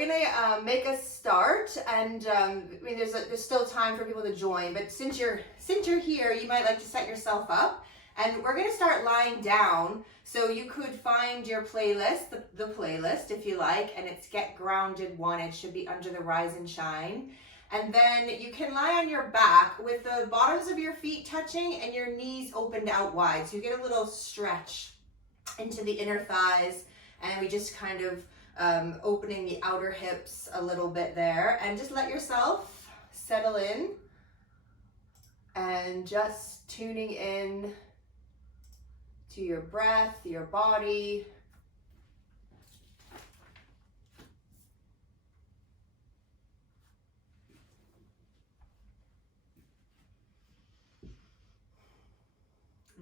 gonna make a start, and I mean, there's still time for people to join, but since you're here, you might like to set yourself up, and we're gonna start lying down. So you could find your playlist, the playlist if you like, and it's Get Grounded 1. It should be under the Rise and Shine. And then you can lie on your back with the bottoms of your feet touching and your knees opened out wide. So you get a little stretch into the inner thighs, and we just kind of opening the outer hips a little bit there, and just let yourself settle in and just tuning in to your breath, your body.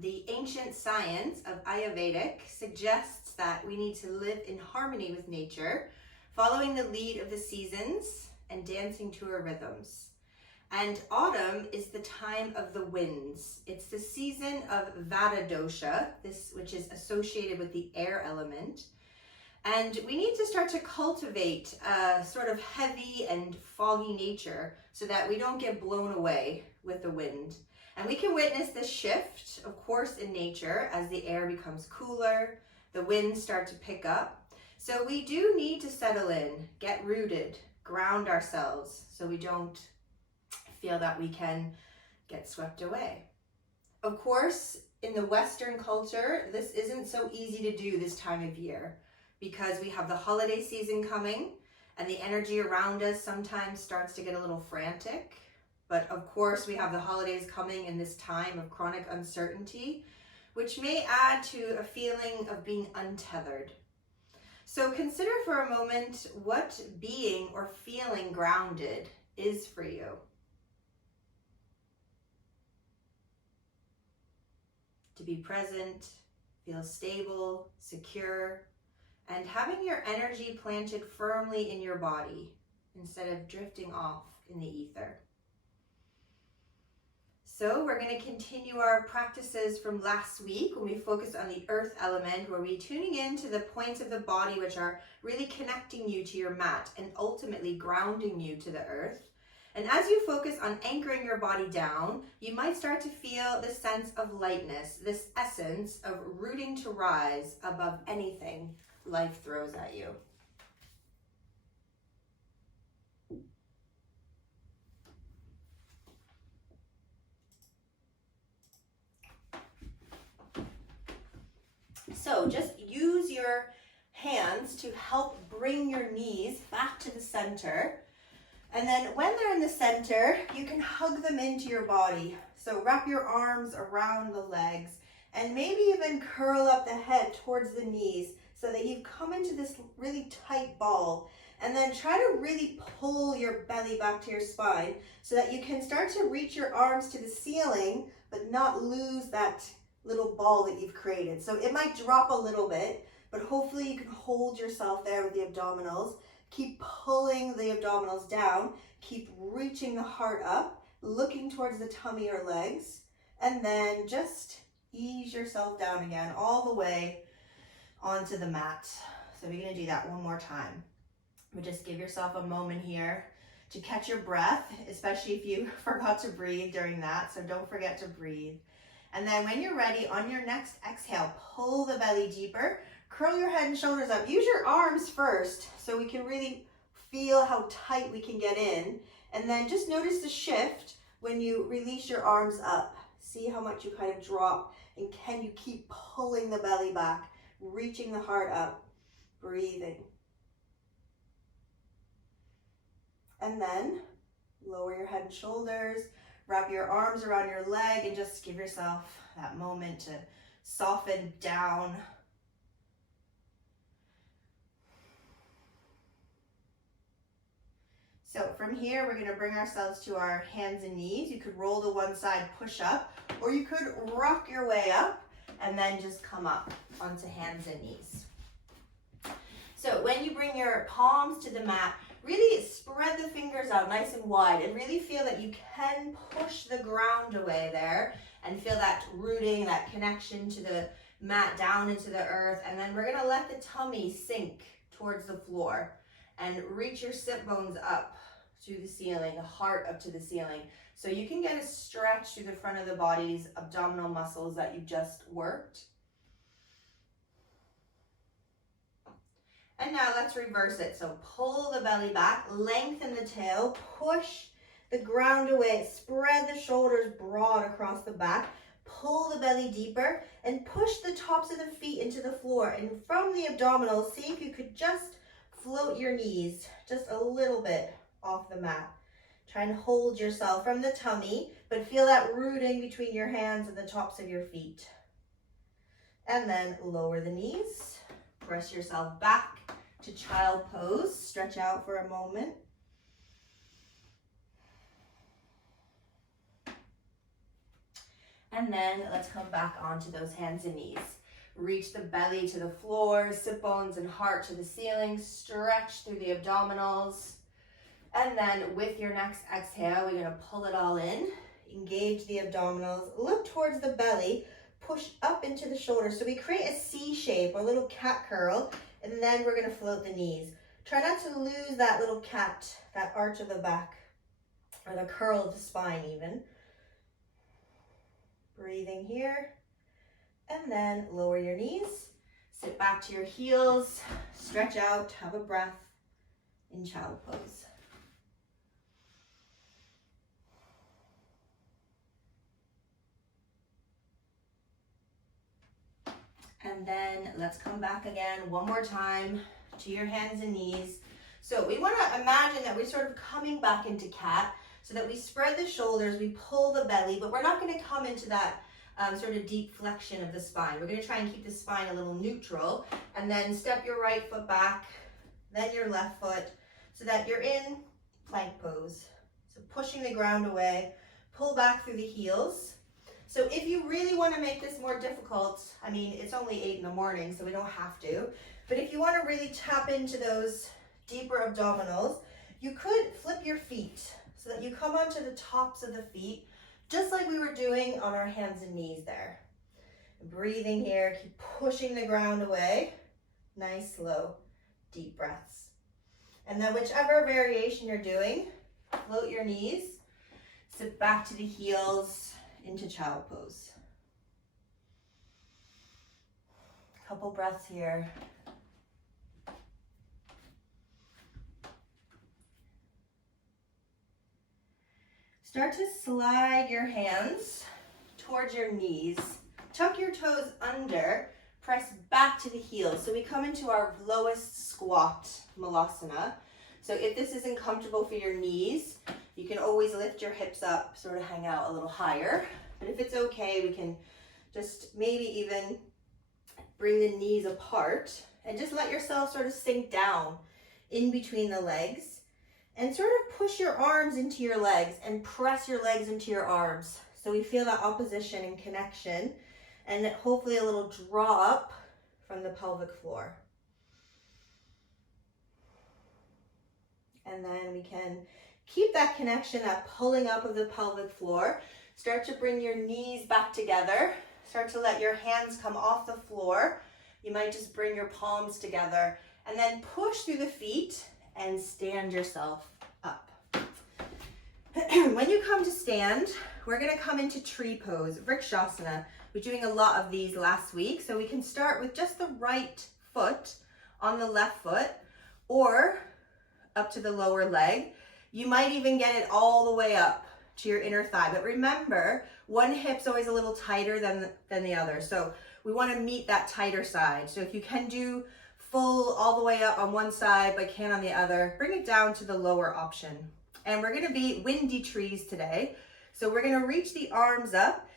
The ancient science of Ayurvedic suggests that we need to live in harmony with nature, following the lead of the seasons and dancing to our rhythms. And autumn is the time of the winds. It's the season of Vata dosha, which is associated with the air element. And we need to start to cultivate a sort of heavy and foggy nature so that we don't get blown away with the wind. And we can witness this shift, of course, in nature as the air becomes cooler, the winds start to pick up. So we do need to settle in, get rooted, ground ourselves so we don't feel that we can get swept away. Of course, in the Western culture, this isn't so easy to do this time of year because we have the holiday season coming and the energy around us sometimes starts to get a little frantic. But of course, we have the holidays coming in this time of chronic uncertainty, which may add to a feeling of being untethered. So consider for a moment what being or feeling grounded is for you. To be present, feel stable, secure, and having your energy planted firmly in your body instead of drifting off in the ether. So we're going to continue our practices from last week when we focused on the earth element, where we're tuning into the points of the body which are really connecting you to your mat and ultimately grounding you to the earth. And as you focus on anchoring your body down, you might start to feel this sense of lightness, this essence of rooting to rise above anything life throws at you. So just use your hands to help bring your knees back to the center. And then when they're in the center, you can hug them into your body. So wrap your arms around the legs and maybe even curl up the head towards the knees so that you come into this really tight ball. And then try to really pull your belly back to your spine so that you can start to reach your arms to the ceiling, but not lose that little ball that you've created. So it might drop a little bit, but hopefully you can hold yourself there with the abdominals. Keep pulling the abdominals down. Keep reaching the heart up, looking towards the tummy or legs, and then just ease yourself down again all the way onto the mat. So we're going to do that one more time. But just give yourself a moment here to catch your breath, especially if you forgot to breathe during that. So don't forget to breathe. And then when you're ready, on your next exhale, pull the belly deeper, curl your head and shoulders up. Use your arms first so we can really feel how tight we can get in. And then just notice the shift when you release your arms up. See how much you kind of drop, and can you keep pulling the belly back, reaching the heart up, breathing. And then lower your head and shoulders. Wrap your arms around your leg and just give yourself that moment to soften down. So from here, we're going to bring ourselves to our hands and knees. You could roll to one side, push up, or you could rock your way up and then just come up onto hands and knees. So when you bring your palms to the mat, really spread the fingers out nice and wide and really feel that you can push the ground away there and feel that rooting, that connection to the mat down into the earth. And then we're going to let the tummy sink towards the floor. and reach your sit bones up to the ceiling, the heart up to the ceiling. So you can get a stretch through the front of the body's abdominal muscles that you just worked. And now let's reverse it. So pull the belly back, lengthen the tail, push the ground away, spread the shoulders broad across the back, pull the belly deeper, and push the tops of the feet into the floor. And from the abdominals, see if you could just float your knees just a little bit off the mat. Try and hold yourself from the tummy, but feel that rooting between your hands and the tops of your feet. And then lower the knees, press yourself back to child pose, stretch out for a moment. And then let's come back onto those hands and knees. Reach the belly to the floor, sit bones and heart to the ceiling, stretch through the abdominals. And then with your next exhale, we're gonna pull it all in, engage the abdominals, look towards the belly, push up into the shoulders. So we create a C shape or a little cat curl, and then we're gonna float the knees. Try not to lose that little cat, that arch of the back, or the curl of the spine even. Breathing here, and then lower your knees, sit back to your heels, stretch out, have a breath in child pose. And then let's come back again one more time to your hands and knees. So we want to imagine that we're sort of coming back into cat, so that we spread the shoulders, we pull the belly, but we're not going to come into that sort of deep flexion of the spine. We're going to try and keep the spine a little neutral, and then step your right foot back, then your left foot, so that you're in plank pose. So pushing the ground away, pull back through the heels. So if you really want to make this more difficult, I mean, it's only 8 in the morning, so we don't have to, but if you want to really tap into those deeper abdominals, you could flip your feet so that you come onto the tops of the feet, just like we were doing on our hands and knees there. Breathing here, keep pushing the ground away. Nice, slow, deep breaths. And then whichever variation you're doing, float your knees, sit back to the heels into child pose. Couple breaths here. Start to slide your hands towards your knees. Tuck your toes under, press back to the heels. So we come into our lowest squat, Malasana. So if this isn't comfortable for your knees, you can always lift your hips up, sort of hang out a little higher. But if it's okay, we can just maybe even bring the knees apart and just let yourself sort of sink down in between the legs. And sort of push your arms into your legs and press your legs into your arms. So we feel that opposition and connection, and hopefully a little draw up from the pelvic floor. And then we can keep that connection, that pulling up of the pelvic floor. Start to bring your knees back together. Start to let your hands come off the floor. You might just bring your palms together and then push through the feet and stand yourself up. When you come to stand, we're going to come into tree pose, Vrikshasana. We're doing a lot of these last week, so we can start with just the right foot on the left foot or up to the lower leg. You might even get it all the way up to your inner thigh, but remember, one hip's always a little tighter than the other, so we want to meet that tighter side. So if you can do full all the way up on one side but can't on the other, bring it down to the lower option. And we're going to be windy trees today, so we're going to reach the arms up,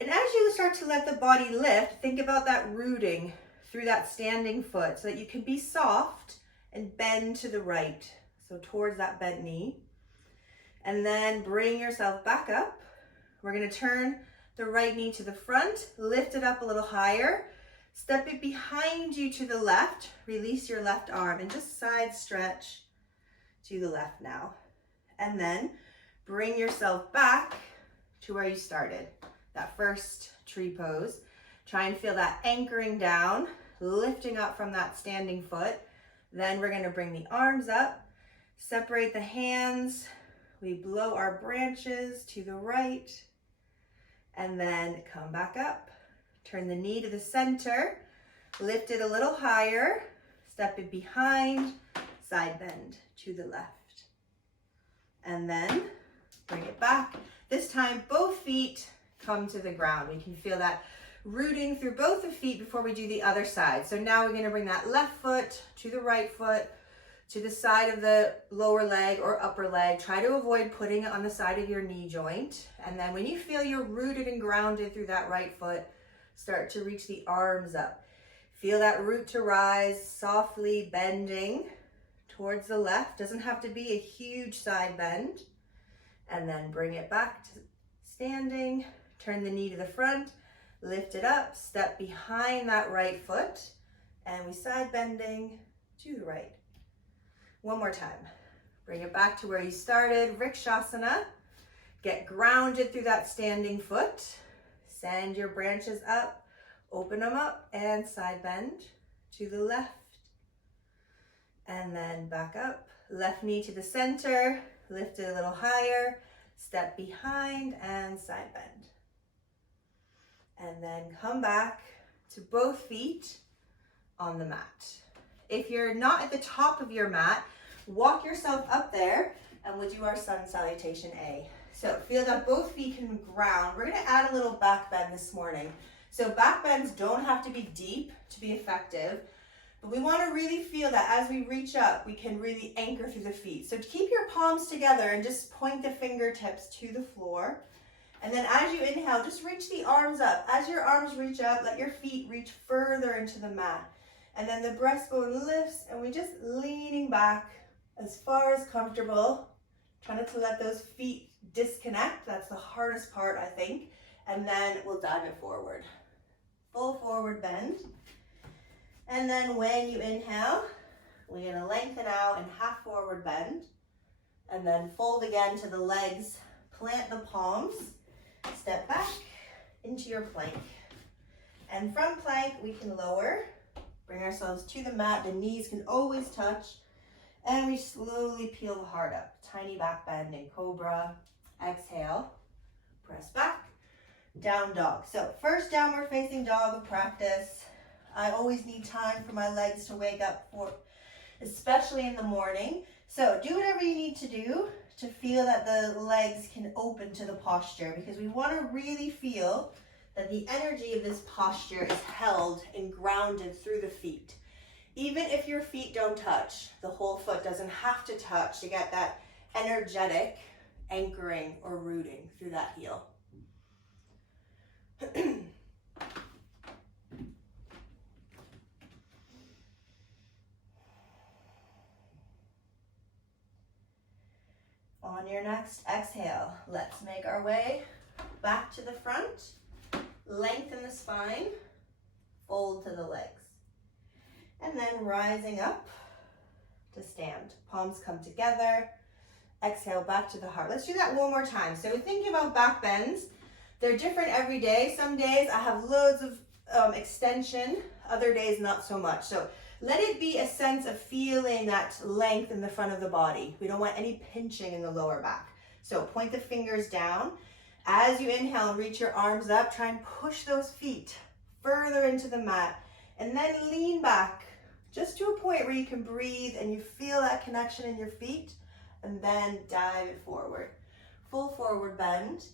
and as you start to let the body lift, think about that rooting through that standing foot so that you can be soft and bend to the right, so towards that bent knee. And then bring yourself back up. We're going to turn the right knee to the front, lift it up a little higher, step it behind you to the left, release your left arm, and just side stretch to the left now. And then bring yourself back to where you started, that first tree pose. Try and feel that anchoring down, lifting up from that standing foot, Then we're gonna bring the arms up, separate the hands. We blow our branches to the right, and then come back up. Turn the knee to the center, lift it a little higher, step it behind, side bend to the left. And then bring it back. This time, both feet come to the ground. We can feel that rooting through both the feet before we do the other side. So now we're gonna bring that left foot to the right foot, to the side of the lower leg or upper leg. Try to avoid putting it on the side of your knee joint. And then when you feel you're rooted and grounded through that right foot, start to reach the arms up. Feel that root to rise, softly bending towards the left. Doesn't have to be a huge side bend. And then bring it back to standing. Turn the knee to the front, lift it up, step behind that right foot, and we side bending to the right. One more time. Bring it back to where you started, Vrikshasana. Get grounded through that standing foot. Send your branches up, open them up, and side bend to the left. And then back up. Left knee to the center, lift it a little higher, step behind, and side bend. And then come back to both feet on the mat. If you're not at the top of your mat, walk yourself up there and we'll do our sun salutation A. So feel that both feet can ground. We're gonna add a little back bend this morning. So back bends don't have to be deep to be effective, but we wanna really feel that as we reach up, we can really anchor through the feet. So keep your palms together and just point the fingertips to the floor. And then as you inhale, just reach the arms up. As your arms reach up, let your feet reach further into the mat. And then the breastbone lifts and we just leaning back as far as comfortable. Try not to let those feet disconnect. That's the hardest part, I think. And then we'll dive it forward. Full forward bend. And then when you inhale, we're gonna lengthen out and half forward bend. And then fold again to the legs. Plant the palms. Step back into your plank. And from plank, we can lower, bring ourselves to the mat. The knees can always touch. And we slowly peel the heart up. Tiny back bend in cobra. Exhale, press back, down dog. So first downward facing dog practice. I always need time for my legs to wake up for, especially in the morning. So do whatever you need to do to feel that the legs can open to the posture, because we want to really feel that the energy of this posture is held and grounded through the feet. Even if your feet don't touch, the whole foot doesn't have to touch to get that energetic anchoring or rooting through that heel. On your next exhale, let's make our way back to the front. Lengthen the spine, fold to the legs. And then rising up to stand. Palms come together. Exhale back to the heart. Let's do that one more time. So we're thinking about back bends. They're different every day. Some days I have loads of extension, other days not so much. So let it be a sense of feeling that length in the front of the body. We don't want any pinching in the lower back. So point the fingers down. As you inhale and reach your arms up, try and push those feet further into the mat. And then lean back just to a point where you can breathe and you feel that connection in your feet. And then dive it forward. Full forward bend.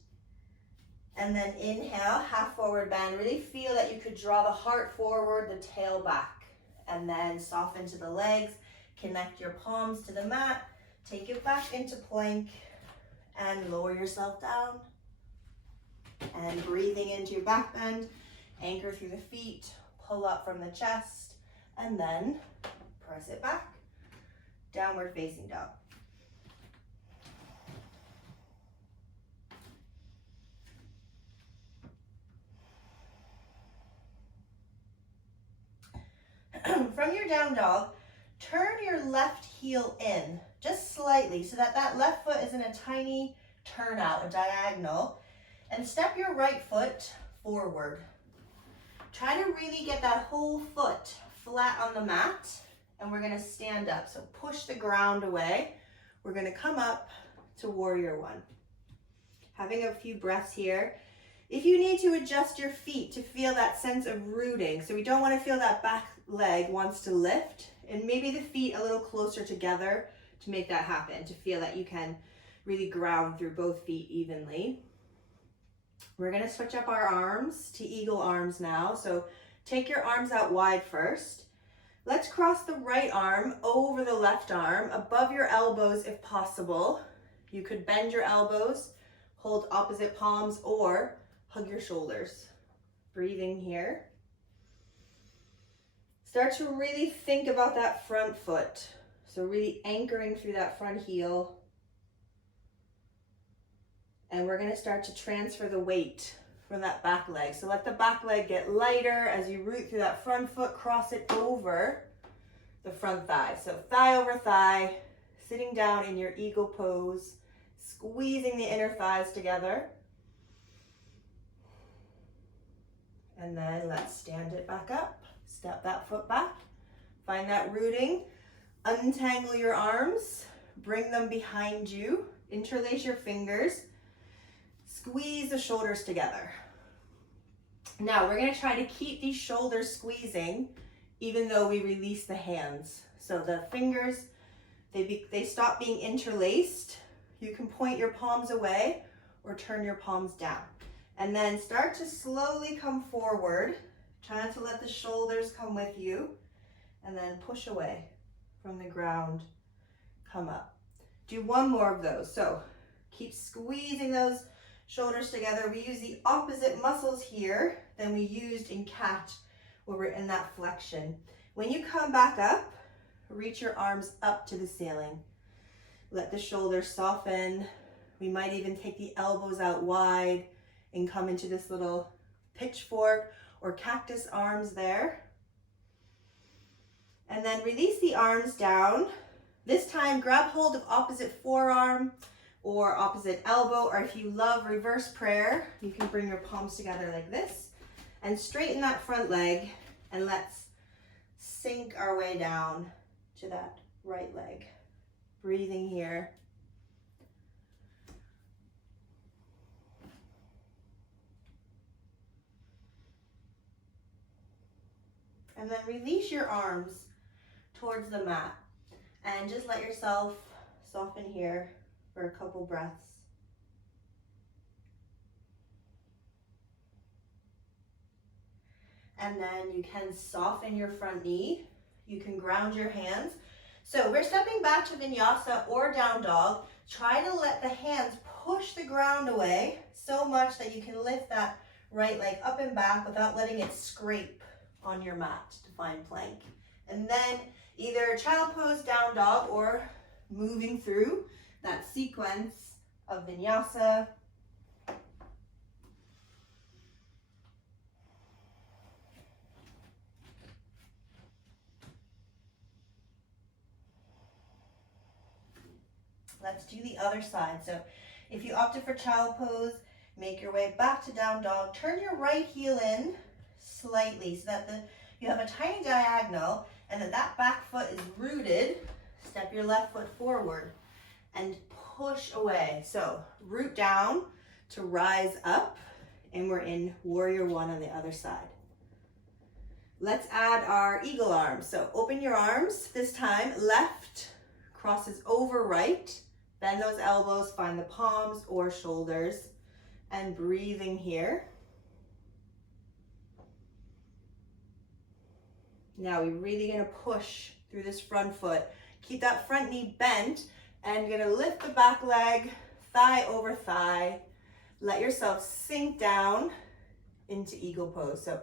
And then inhale, half forward bend. Really feel that you could draw the heart forward, the tail back. And then soften to the legs, connect your palms to the mat, take it back into plank, and lower yourself down. And breathing into your back bend, anchor through the feet, pull up from the chest, and then press it back. Downward facing dog. From your down dog, turn your left heel in just slightly so that that left foot is in a tiny turnout, a diagonal, and step your right foot forward. Try to really get that whole foot flat on the mat and we're gonna stand up. So push the ground away. We're gonna come up to warrior one. Having a few breaths here. If you need to adjust your feet to feel that sense of rooting, so we don't want to feel that back leg wants to lift, and maybe the feet a little closer together to make that happen, to feel that you can really ground through both feet evenly. We're going to switch up our arms to eagle arms now. So take your arms out wide first. Let's cross the right arm over the left arm, above your elbows if possible. You could bend your elbows, hold opposite palms, or hug your shoulders. Breathing here. Start to really think about that front foot. So really anchoring through that front heel. And we're going to start to transfer the weight from that back leg. So let the back leg get lighter as you root through that front foot, cross it over the front thigh. So thigh over thigh, sitting down in your eagle pose, squeezing the inner thighs together. And then let's stand it back up. Step that foot back. Find that rooting. Untangle your arms. Bring them behind you. Interlace your fingers. Squeeze the shoulders together. Now we're going to try to keep these shoulders squeezing even though we release the hands. So the fingers, they stop being interlaced. You can point your palms away or turn your palms down. And then start to slowly come forward. Try not to let the shoulders come with you. And then push away from the ground. Come up. Do one more of those. So keep squeezing those shoulders together. We use the opposite muscles here than we used in cat where we're in that flexion. When you come back up, reach your arms up to the ceiling. Let the shoulders soften. We might even take the elbows out wide and come into this little pitchfork or cactus arms there. And then release the arms down. This time grab hold of opposite forearm or opposite elbow, or if you love reverse prayer, you can bring your palms together like this and straighten that front leg, and let's sink our way down to that right leg. Breathing here. And then release your arms towards the mat and just let yourself soften here for a couple breaths. And then you can soften your front knee. You can ground your hands. So we're stepping back to vinyasa or down dog. Try to let the hands push the ground away so much that you can lift that right leg up and back without letting it scrape on your mat to find plank. And then either child pose, down dog, or moving through that sequence of vinyasa. Let's do the other side. So if you opted for child pose, make your way back to down dog. Turn your right heel in slightly so that you have a tiny diagonal and that back foot is rooted. Step your left foot forward and push away. So root down to rise up, and we're in warrior one on the other side. Let's add our eagle arms. So open your arms. This time left crosses over right. Bend those elbows, find the palms or shoulders, and breathing here. Now we're really gonna push through this front foot. Keep that front knee bent, and you're gonna lift the back leg, thigh over thigh. Let yourself sink down into eagle pose. So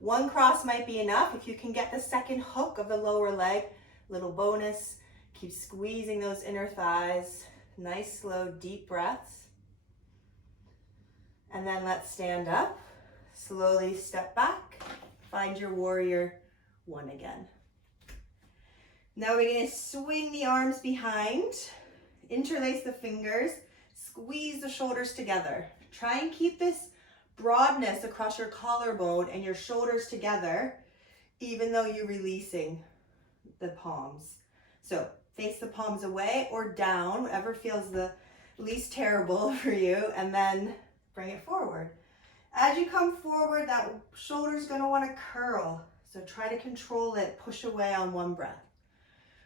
one cross might be enough. If you can get the second hook of the lower leg, little bonus. Keep squeezing those inner thighs. Nice, slow, deep breaths. And then let's stand up. Slowly step back. Find your warrior one again. Now we're going to swing the arms behind. Interlace the fingers. Squeeze the shoulders together. Try and keep this broadness across your collarbone and your shoulders together, even though you're releasing the palms. So face the palms away or down, whatever feels the least terrible for you, and then bring it forward. As you come forward, that shoulder's gonna wanna curl. So try to control it, push away on one breath.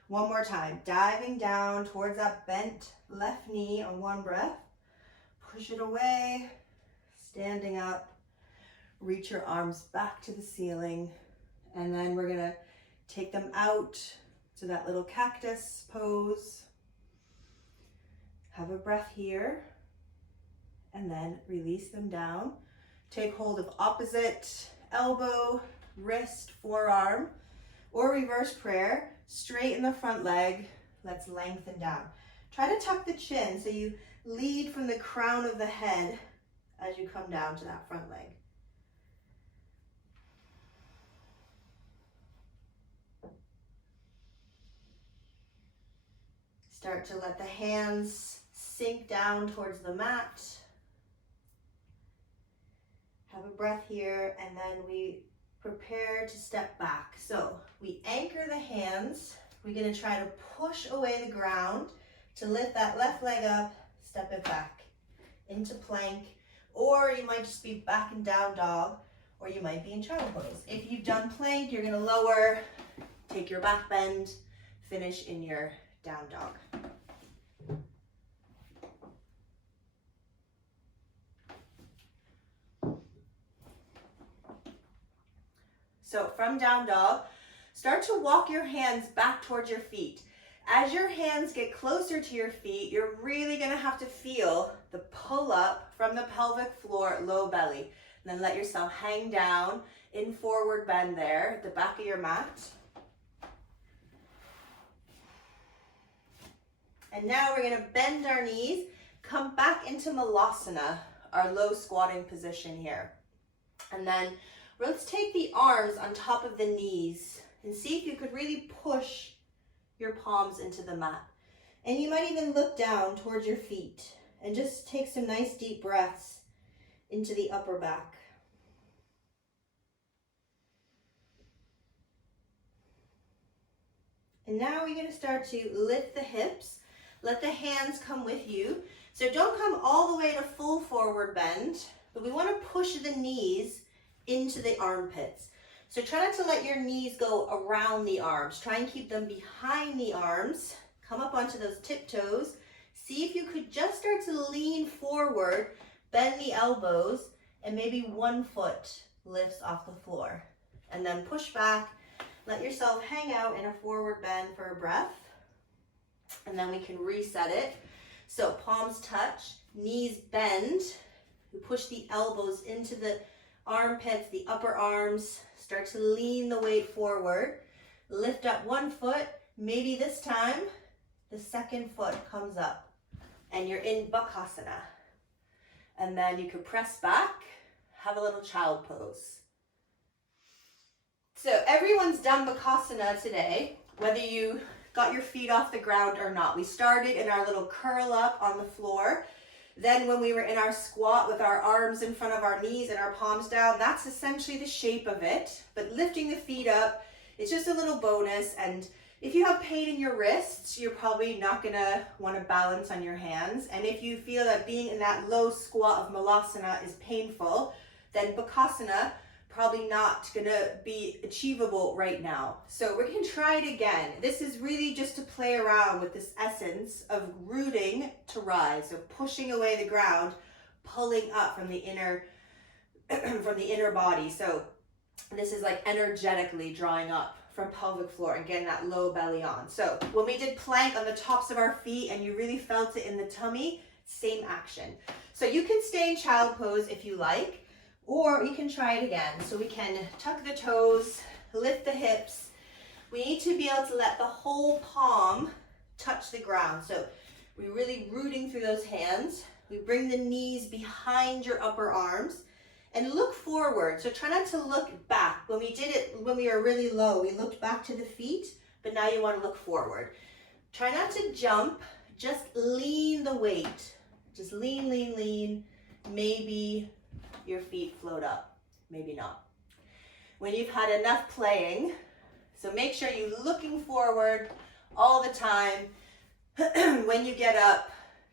One more time, diving down towards that bent left knee on one breath. Push it away, standing up, reach your arms back to the ceiling, and then we're gonna take them out to that little cactus pose. Have a breath here, and then release them down. Take hold of opposite elbow, wrist, forearm, or reverse prayer. Straighten the front leg. Let's lengthen down. Try to tuck the chin so you lead from the crown of the head as you come down to that front leg. Start to let the hands sink down towards the mat. Have a breath here, and then we prepare to step back. So we anchor the hands. We're going to try to push away the ground to lift that left leg up, step it back into plank, or you might just be back in down dog, or you might be in child pose. If you've done plank, you're going to lower, take your back bend, finish in your down dog. So from down dog, start to walk your hands back towards your feet. As your hands get closer to your feet, you're really gonna have to feel the pull up from the pelvic floor, low belly. And then let yourself hang down in forward bend there at the back of your mat. And now we're gonna bend our knees, come back into Malasana, our low squatting position here. And then let's take the arms on top of the knees and see if you could really push your palms into the mat. And you might even look down towards your feet and just take some nice deep breaths into the upper back. And now we're going to start to lift the hips. Let the hands come with you. So don't come all the way to full forward bend, but we want to push the knees into the armpits. So try not to let your knees go around the arms. Try and keep them behind the arms. Come up onto those tiptoes. See if you could just start to lean forward, bend the elbows, and maybe one foot lifts off the floor. And then push back. Let yourself hang out in a forward bend for a breath. And then we can reset it. So palms touch, knees bend. We push the elbows into the armpits, the upper arms. Start to lean the weight forward. Lift up one foot. Maybe this time, the second foot comes up. And you're in Bakasana. And then you could press back, have a little child pose. So everyone's done Bakasana today, whether you got your feet off the ground or not. We started in our little curl up on the floor. Then when we were in our squat with our arms in front of our knees and our palms down, that's essentially the shape of it. But lifting the feet up, it's just a little bonus. And if you have pain in your wrists, you're probably not gonna wanna balance on your hands. And if you feel that being in that low squat of Malasana is painful, then Bakasana probably not gonna be achievable right now. So we're gonna try it again. This is really just to play around with this essence of rooting to rise. So pushing away the ground, pulling up from the inner, from the inner body. So this is like energetically drawing up from pelvic floor and getting that low belly on. So when we did plank on the tops of our feet and you really felt it in the tummy, same action. So you can stay in child pose if you like, or you can try it again. So we can tuck the toes, lift the hips. We need to be able to let the whole palm touch the ground. So we're really rooting through those hands. We bring the knees behind your upper arms and look forward. So try not to look back. When we did it, when we were really low, we looked back to the feet, but now you want to look forward. Try not to jump, just lean the weight. Just lean, lean, lean. Maybe your feet float up, maybe not. When you've had enough playing, So make sure you're looking forward all the time. When you get up,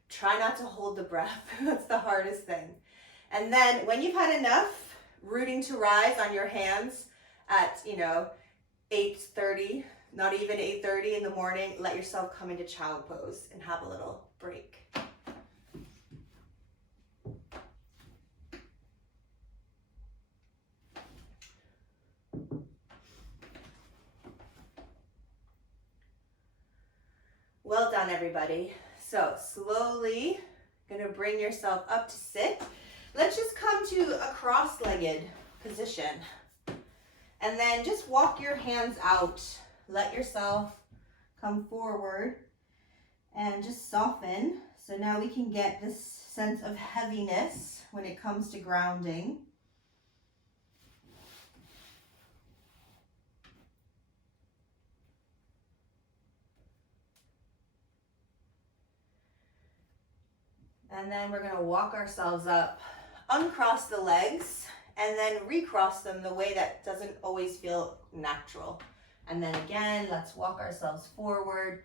try not to hold the breath. That's the hardest thing. And then when you've had enough, rooting to rise on your hands at, 8:30, not even 8:30 in the morning, let yourself come into child pose and have a little break. Well done, everybody. So slowly gonna bring yourself up to sit. Let's just come to a cross-legged position. And then just walk your hands out. Let yourself come forward and just soften. So now we can get this sense of heaviness when it comes to grounding. And then we're gonna walk ourselves up, uncross the legs, and then recross them the way that doesn't always feel natural. And then again, let's walk ourselves forward.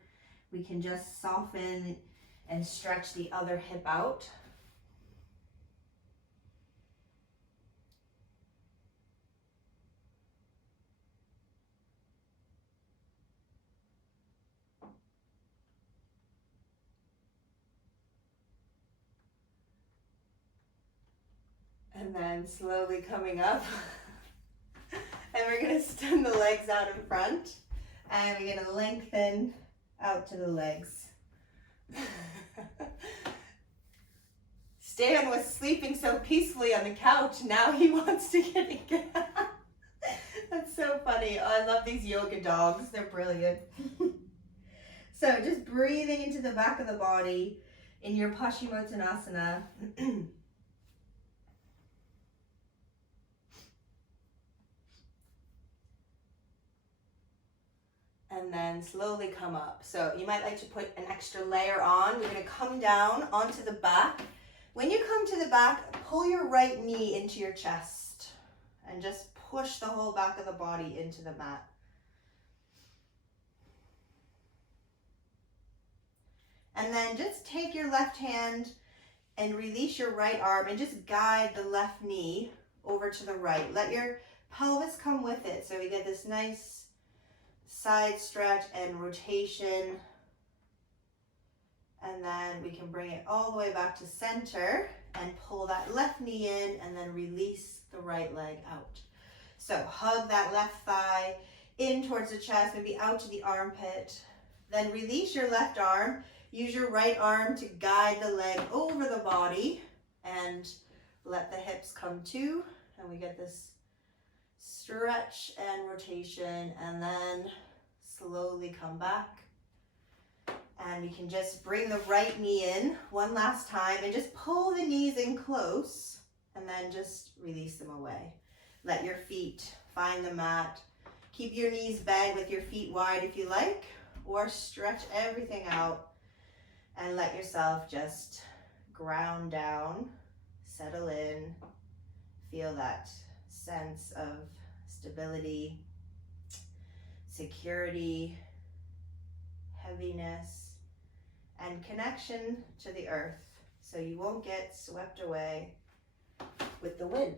We can just soften and stretch the other hip out. And then slowly coming up. And we're gonna extend the legs out in front. And we're gonna lengthen out to the legs. Stan was sleeping so peacefully on the couch. Now he wants to get again. That's so funny. Oh, I love these yoga dogs. They're brilliant. So just breathing into the back of the body in your Paschimottanasana. And then slowly come up. So you might like to put an extra layer on. We're gonna come down onto the back. When you come to the back, pull your right knee into your chest and just push the whole back of the body into the mat. And then just take your left hand and release your right arm and just guide the left knee over to the right. Let your pelvis come with it. So we get this nice side stretch and rotation. And then we can bring it all the way back to center and pull that left knee in and then release the right leg out. So hug that left thigh in towards the chest, maybe out to the armpit. Then release your left arm. Use your right arm to guide the leg over the body and let the hips come to. And we get this stretch and rotation, and then slowly come back. And we can just bring the right knee in one last time and just pull the knees in close and then just release them away. Let your feet find the mat. Keep your knees bent with your feet wide if you like, or stretch everything out and let yourself just ground down, settle in, feel that sense of stability, security, heaviness, and connection to the earth, so you won't get swept away with the wind.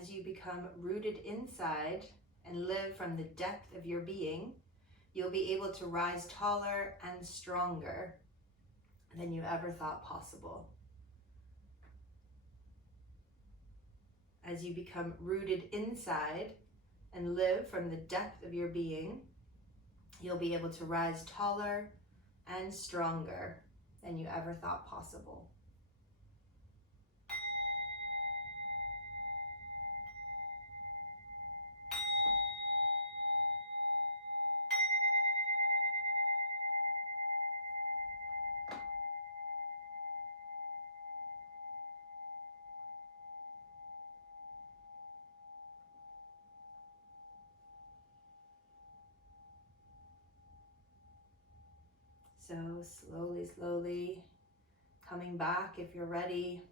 as you become rooted inside and live from the depth of your being, you'll be able to rise taller and stronger than you ever thought possible. As you become rooted inside and live from the depth of your being, you'll be able to rise taller and stronger than you ever thought possible. So slowly, slowly coming back if you're ready.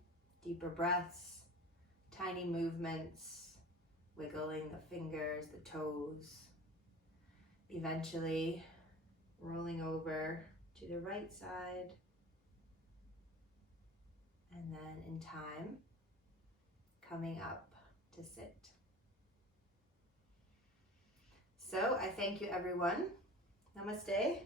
Deeper breaths, tiny movements, wiggling the fingers, the toes. Eventually rolling over to the right side. And then in time, coming up to sit. So I thank you, everyone. Namaste.